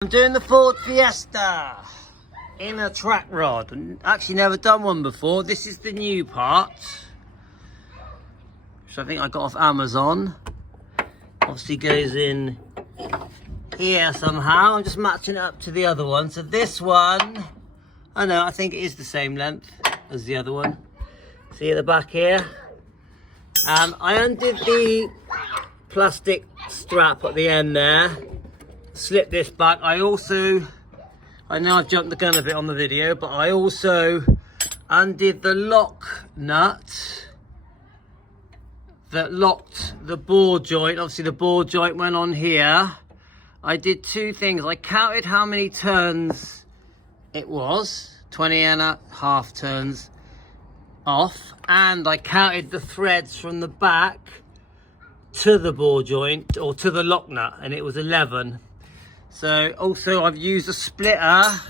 I'm doing the Ford Fiesta in a track rod. Actually never done one before. This is the new part, which I think I got off Amazon. Obviously goes in here somehow. I'm just matching it up to the other one. So this one, I think it is the same length as the other one. See at the back here. I undid the plastic strap at the end there. Slip this back. I know I've jumped the gun a bit on the video, but I also undid the lock nut that locked the ball joint. Obviously the ball joint went on here. I did two things. I counted how many turns it was, 20.5 turns off, and I counted the threads from the back to the ball joint or to the lock nut, and it was 11. So also I've used a splitter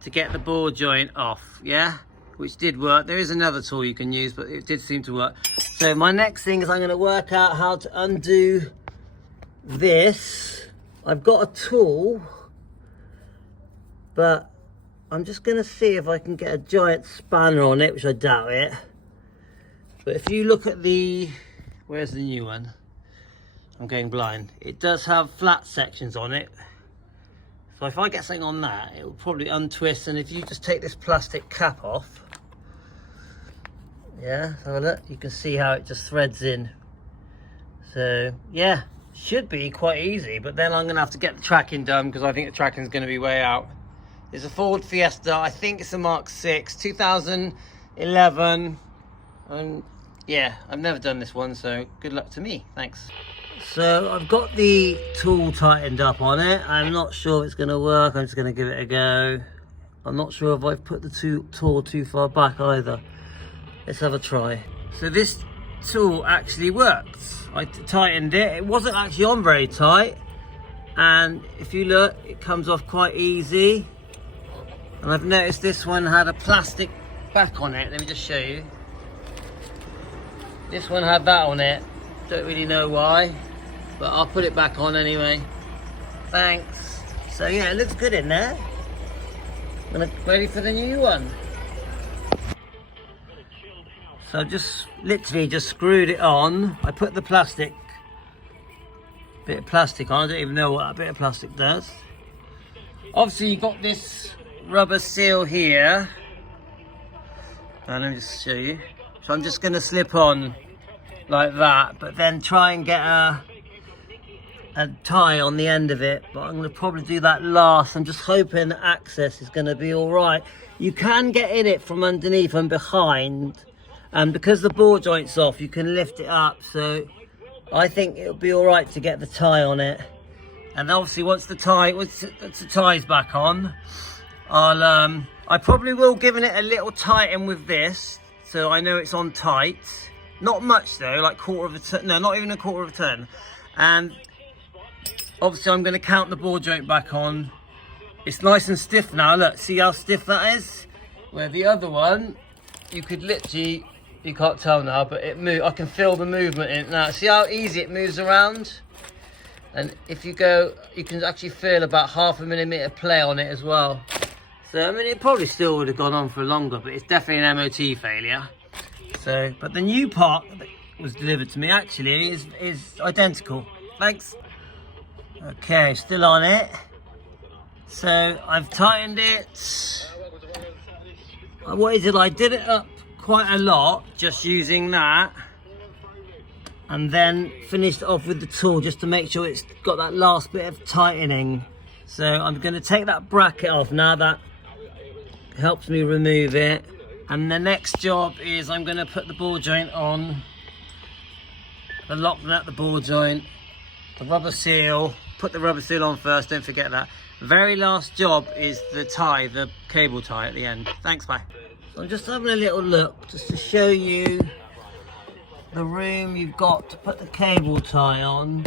to get the ball joint off, yeah, which did work. There is another tool you can use, but it did seem to work. So my next thing is I'm going to work out how to undo this. I've got a tool, but I'm just going to see if I can get a giant spanner on it, which I doubt it. But if you look at where's the new one? I'm going blind. It does have flat sections on it. So if I get something on that, it will probably untwist. And if you just take this plastic cap off, yeah, so look, you can see how it just threads in. So yeah, should be quite easy, but then I'm gonna have to get the tracking done because I think the tracking is gonna be way out. It's a Ford Fiesta, I think it's a Mk6, 2011. Yeah, I've never done this one, so good luck to me, thanks. So I've got the tool tightened up on it. I'm not sure it's going to work. I'm just going to give it a go. I'm not sure if I've put the tool too far back either. Let's have a try. So this tool actually works. I tightened it. It wasn't actually on very tight. And if you look, it comes off quite easy. And I've noticed this one had a plastic back on it. Let me just show you. This one had that on it. Don't really know why, but I'll put it back on anyway. Thanks. So yeah, it looks good in there. Ready for the new one. So just literally just screwed it on. I put the bit of plastic on. I don't even know what that bit of plastic does. Obviously you got this rubber seal here. Let me just show you. So I'm just going to slip on like that, but then try and get a tie on the end of it. But I'm going to probably do that last. I'm just hoping the access is going to be all right. You can get in it from underneath and behind, and because the ball joint's off, you can lift it up. So I think it'll be all right to get the tie on it. And obviously once the tie's back on, I probably will give it a little tighten with this, so I know it's on tight. Not much though, like quarter of a turn. No, not even a quarter of a turn. And obviously I'm going to count the ball joint back on. It's nice and stiff now. Look, see how stiff that is? Where the other one, you could literally, you can't tell now, but it moves. I can feel the movement in it now. See how easy it moves around? And if you go, you can actually feel about 0.5 millimeter play on it as well. So I mean, it probably still would have gone on for longer, but it's definitely an MOT failure. So, but the new part that was delivered to me actually is identical. Thanks. Okay, still on it. So I've tightened it. What is it? I did it up quite a lot just using that, and then finished off with the tool just to make sure it's got that last bit of tightening. So I'm going to take that bracket off now. That helps me remove it. And the next job is I'm going to put the ball joint on, the lock nut, the ball joint, the rubber seal. Put the rubber seal on first, don't forget that. The very last job is the tie, the cable tie at the end. Thanks, bye. So I'm just having a little look just to show you the room you've got to put the cable tie on.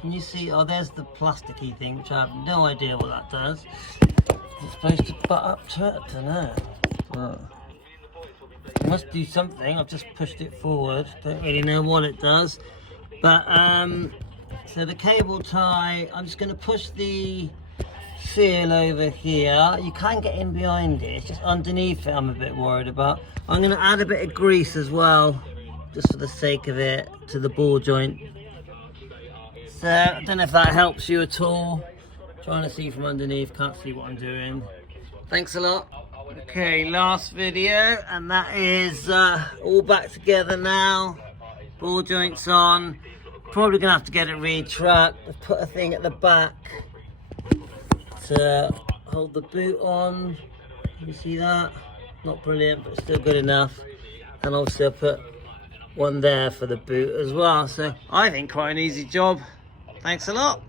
Can you see? Oh, there's the plasticky thing, which I have no idea what that does. It's supposed to butt up to it, I don't know. But it must do something. I've just pushed it forward. Don't really know what it does. But so the cable tie, I'm just going to push the seal over here. You can get in behind it. It's just underneath it I'm a bit worried about. I'm going to add a bit of grease as well, just for the sake of it, to the ball joint. So, I don't know if that helps you at all. Trying to see from underneath, can't see what I'm doing. Thanks a lot. Okay, last video, and that is all back together now. Ball joints on. Probably gonna have to get it re-tracked. I've put a thing at the back to hold the boot on. You see that? Not brilliant, but still good enough. And obviously I put one there for the boot as well. So I think quite an easy job. Thanks a lot.